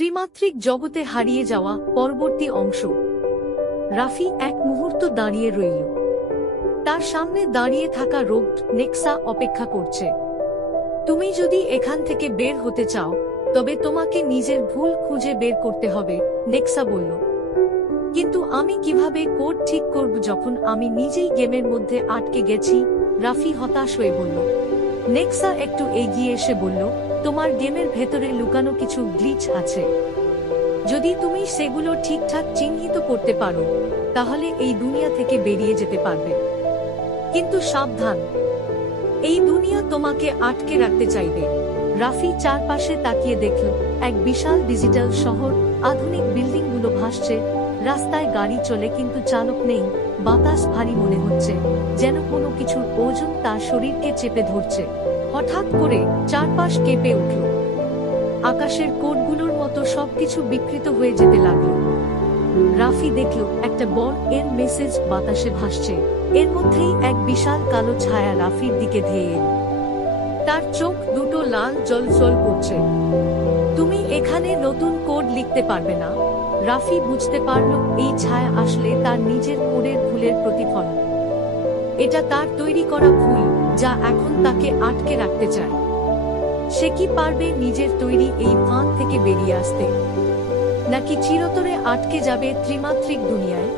ত্রিমাত্রিক জগতে হারিয়ে যাওয়া পরবর্তী অংশ। রাফি এক মুহূর্ত দাঁড়িয়ে রইল। তার সামনে দাঁড়িয়ে থাকা রোবট নেক্সা অপেক্ষা করছে। তুমি যদি এখান থেকে বের হতে চাও তবে তোমাকে নিজের ভুল খুঁজে বের করতে হবে, নেক্সা বলল। কিন্তু আমি কিভাবে কোড ঠিক করব যখন আমি নিজেই গেমের মধ্যে আটকে গেছি? রাফি হতাশ হয়ে বলল। নেক্সা একটু এগিয়ে এসে বলল, তোমার গেমের ভেতরে লুকানো কিছু গ্লিচ আছে। যদি তুমি সেগুলো ঠিকঠাক চিহ্নিত করতে পারো তাহলে এই দুনিয়া থেকে বেরিয়ে যেতে পারবে। কিন্তু সাবধান, এই দুনিয়া তোমাকে আটকে রাখতে চাইবে। রাফি চারপাশে তাকিয়ে দেখল এক বিশাল ডিজিটাল শহর, আধুনিক বিল্ডিংগুলো ভাসছে, রাস্তায় গাড়ি চলে কিন্তু চালক নেই। বাতাস ভারী মনে হচ্ছে, যেন কোনো কিছুর ওজন তার শরীরকে চেপে ধরছে। হঠাৎ করে চারপাশ কেঁপে উঠল। আকাশের কোডগুলোর মতো সবকিছু বিকৃত হয়ে যেতে লাগলো। রাফি দেখল একটা বড় এর মেসেজ বাতাসে ভাসছে। এর মধ্যেই এক বিশাল কালো ছায়া রাফির দিকে ধেয়ে এল। তার চোখ দুটো লাল জ্বলজ্বল করছে। তুমি এখানে নতুন কোড লিখতে পারবে না। রাফি বুঝতে পারল এই ছায়া আসলে তার নিজের কোডের ভুলের প্রতিফলন। এটা তার তৈরি করা ভুল যা এখন তাকে আটকে রাখতে চায়। সে কি পারবে নিজের তৈরি এই ফাঁদ থেকে বেরিয়ে আসতে, নাকি চিরতরে আটকে যাবে ত্রিমাত্রিক দুনিয়ায়?